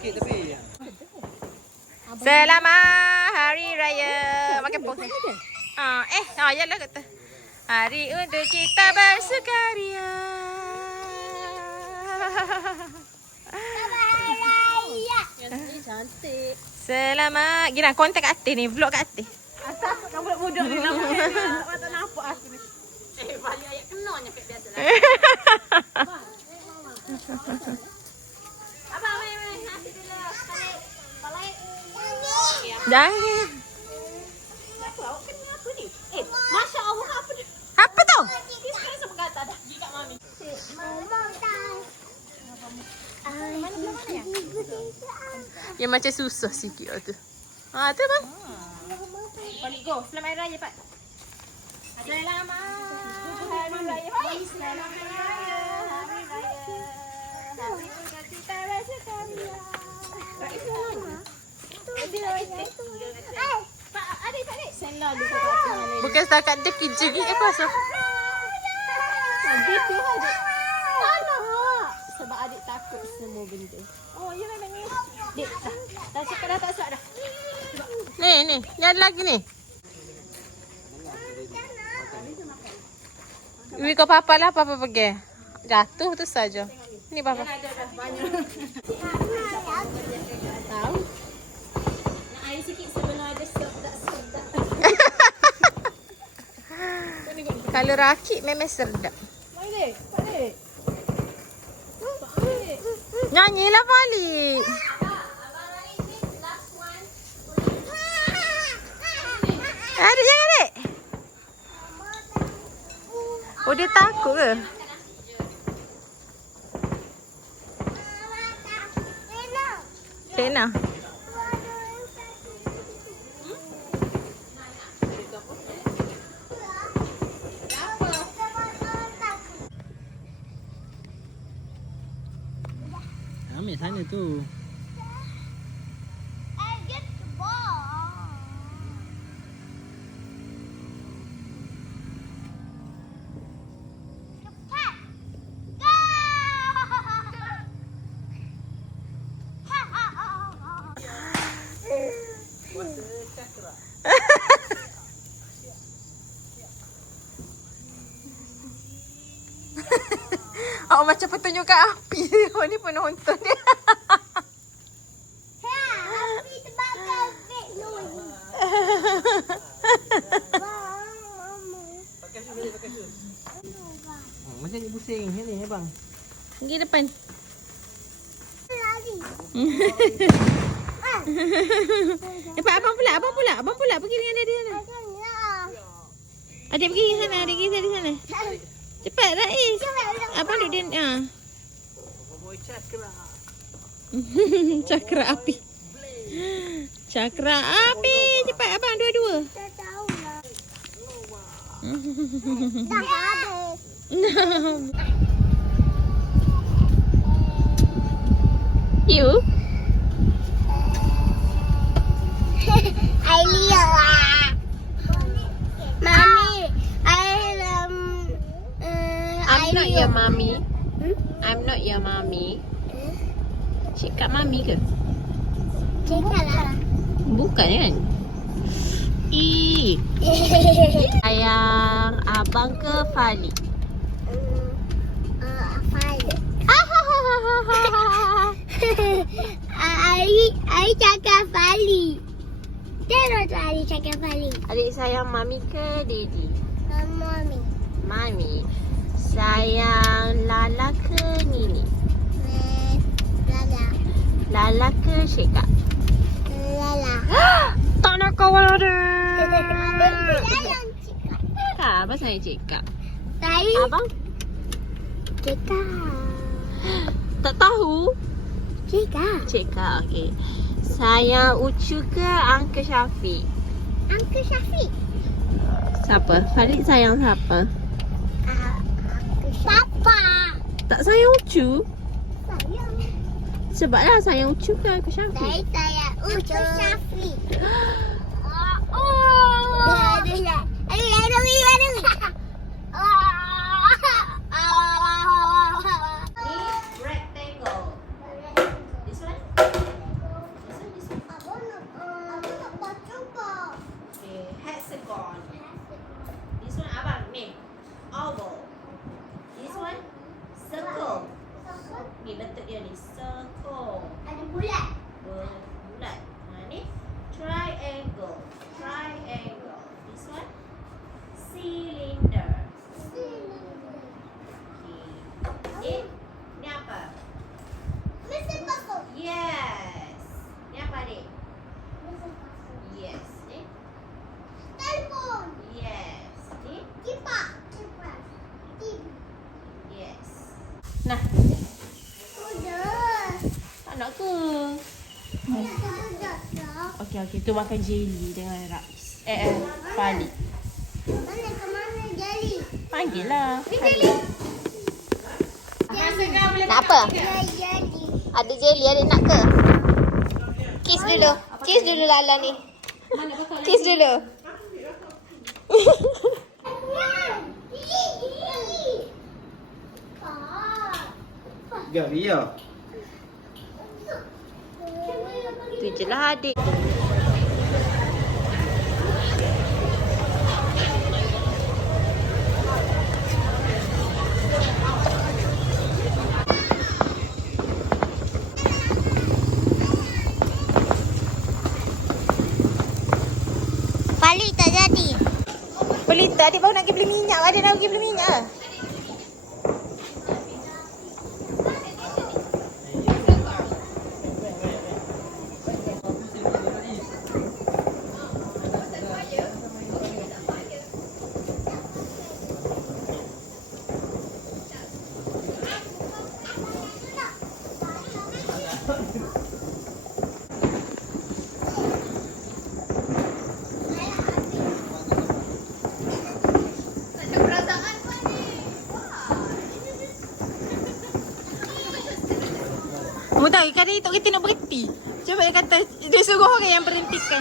sakit tapi. Selamat Hari Raya. Makan pok. Yalah kata. Hari untuk kita bersukaria. Yang ni cantik. Selamat. Gila kontak kat atas ni, vlog kat atas. Asal kau budak muda ni nampak. Tak nampak aku ni. Balik ayat kenanya kat biasa lah. Abang, mari. Nasi dulu. Balik. Jangan. Apa awak kena apa ni? Masya Allah apa ni? Apa tu? Dia sekarang sama kata dah. Pergi kat mami. Yang macam susah sikit tu. Tu bang. Balik go. Selamat Hari Raya, Pak. Selamat Hari Raya, Pak. Selamat Hari Raya. Hari Raya. Hari Raya kita bersukaria. Pak, adik. Senang dia kata. Bukan setakat dia kerja gigi apa so? Gitu adik. Alah. Sebab adik takut semua benda. Oh, ya memang ni. Dek, dah cakap dah tak suat dah. Ni. Ni ada lagi ni. Wi kau papa lah, papa pergi. Jatuh tu saja. Ni papa. Tahu? Nak air sikit sebelum ada sedap. Kalau rakit memang sedap. Balik. Nyanyilah balik. Adik jangan adik. Oh dia takut ke? Lena. Ambil sana tu. Awak macam pertunjukan api. Awak ni penonton dia. Api terbakar. Pakai sus. Macam ni pusing. Ni abang. Pergi depan. Lari. Cepat abang pula pergi dengan dia sana. Adik pergi sana, adik pergi sana. Cepat Rais. Abang duduk dia. Boy cakra. Cakra api. Cakra api. Cepat abang dua-dua. Tak tahu lah. Dah habis. You? Ailia lah. Mami, I'm not your mommy. I'm not your mommy. Cakap mami ke? Cakap lah. Bukan kan? Sayang abang ke Fali? Ari cakap Fali. Terus Ari cakap Fali. Adik sayang mami ke daddy? Mami. Mami. Sayang Lala ke Nini? Lala. Lala ke Syekak? Lala. Tak nak kawan ada. Yang cakap. Kak, apa saya cakap? Tadi Abang? cakap. Tak tahu? Cakap. Cakap, okey. Sayang Ucu ke Uncle Syafiq? Uncle Syafiq. Siapa? Falik sayang siapa? Papa. Tak sayang Ucu? Sayang. Sebablah sayang Ucu ke Uncle Syafiq? Saya Uncle Syafiq. Oh. Aduh. Rectangle. This one? Ni apa? Mesin kosong. Yes. Ni apa adik? Mesin kosong. Yes. Ni? Telefon. Yes. Ni? Kipas. Kipas. TV. Yes. Nah, Udah. tak nak ke? Udah dah. Okey, tu makan jelly dengan Rais. Fali. Mana ke mana jeli? Panggil lah. Nak apa? Ya jeli. Ada jelly, adik nak ke? Kiss dulu. Kiss dulu Lala ni. Kiss dulu. Gak dia. Tu je lah adik. Pali tak jadi. Pelita adik baru nak pergi beli minyak. Adik nak pergi beli minyak. Kamu tahu kadang itu kita nak berhenti. Coba dia kata dia suruh orang yang berhentikan.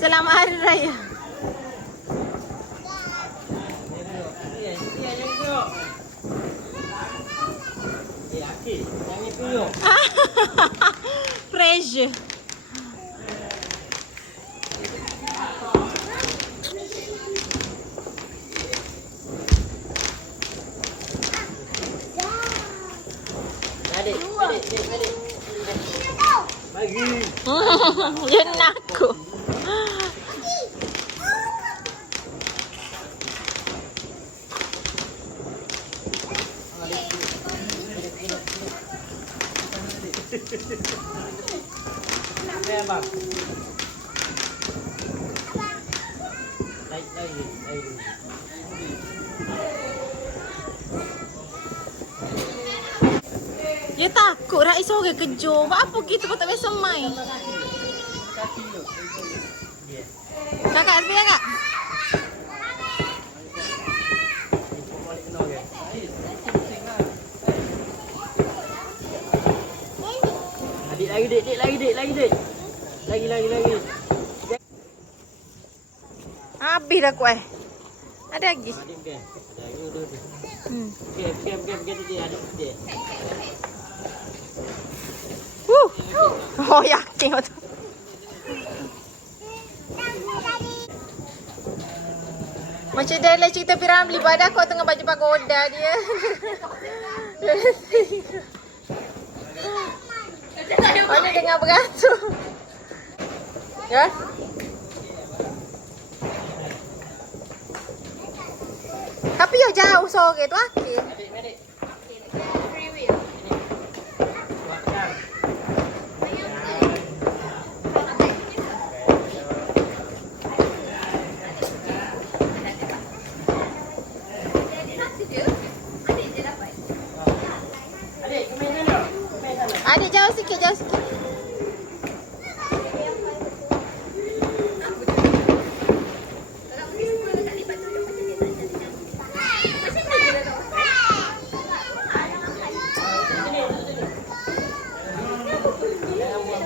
Selamat Hari Raya. Pressure. Adik. Bagi. Dia nak aku. Bang. Naik. Dia takut Rais orang kejar. Buat apa kita pun tak biasa main. Kakak, sepi kakak. Adik lagi, Dek. Lagi. Habis dah kuat. Ada lagi. Adik ke? Ada lagi udah. Okey, adik. Oh, yakin betul. Macam dalam cerita Piramli, pada aku tengah baju pagoda dia. Mana tengah beratur. Ya? Tapi yo jauh sore tu akhir. Adik. Adik jauh sikit.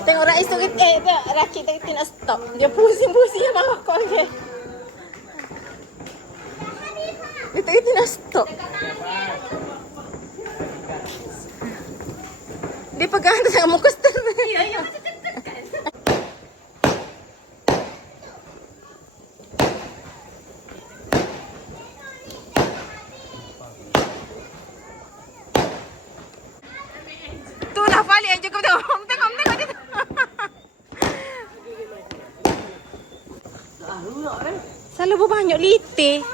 Tengok Rais tu tengok rakit tadi nak stop. Dia pusing-pusing yang bawah kau ke. Dia tadi nak stop. Dia pegang tu sangat muka stun. Ya, macam tekan. Tu dah balik yang cukup tengok. Tengok dia. Selalu berbanyak liter.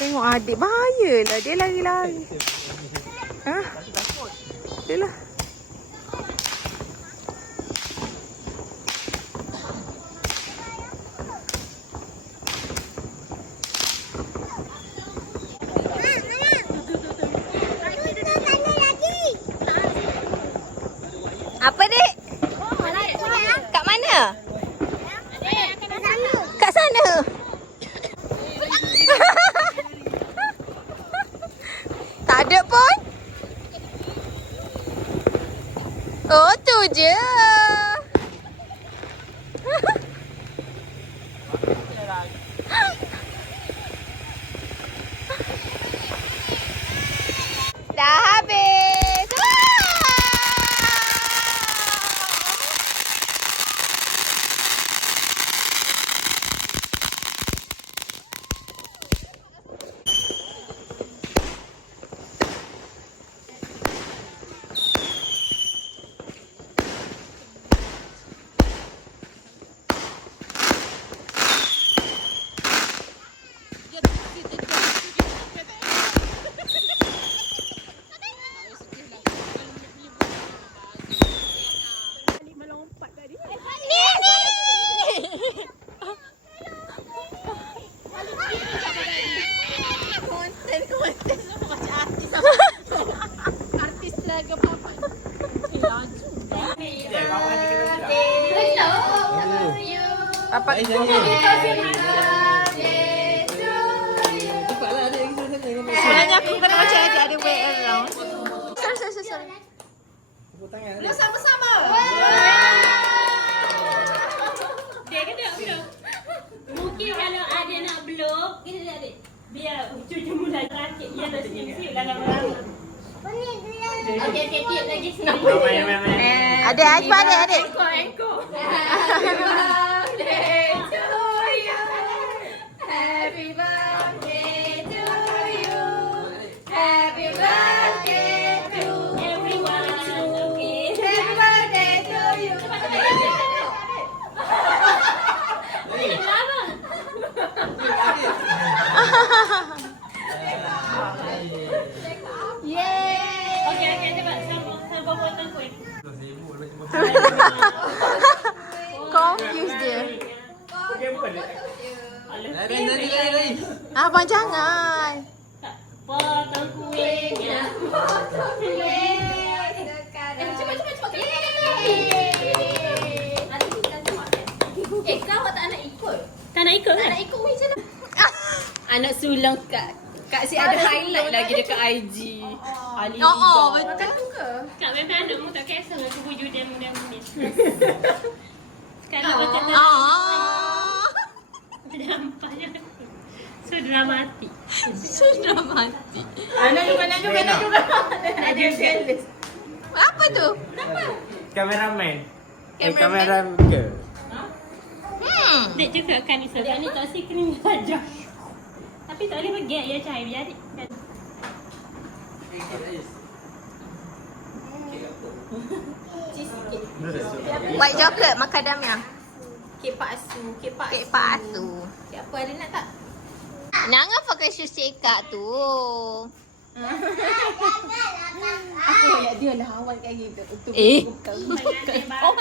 Tengok adik bahayalah dia lari-lari. Ha? Dia lah. Apa, Dek? Kat mana? Kat sana. Tak ada pun. Oh, tu je. Dah habis. Apa? Cepatlah adik kita sana. Sebenarnya aku kena macam ada way around. Sorry. Tepuk tangan adik. Sama-sama. Dia kena belum. Mungkin kalau ada nak blok, kita adik. Biar cucu mula rakit dia dah siap dalam lama. Okey, tiap lagi sini. Adik, cepat adik. Engkau. Happy birthday to you. Happy birthday to you. Happy birthday to Everyone, okay. Happy birthday to you. Lama. Yeay. Okey, cepat sampai potong kuih. Confuse dia. Lari. Abang jangan. Potong kuihnya. Kau tak nak ikut? Tak nak ikut kan? Tak nak ikut macam mana? Anak sulung Kak si ada highlight lagi dekat IG. Ali Betul ke? Kak memang anakmu tak kisah aku bujuk dia muda-muda. Kalau macam tu. Dampaknya. So dramatik. Sudah mati. Anak juga. Ada yang jealous. Apa tu? Kameraman. Kameraman. Kamera ke? Dek cakap kan Nisa, tak ni tak screen saja. Tapi tak boleh pergi ya cahaya biar adik. White chocolate macadamia. Kek Pak Asu. Kek Pak Asu. Siapa ada nak tak? Jangan pakai shoes cekak tu. Aku lihat dia lah awal kayak gitu. Eh. Banyak Oh,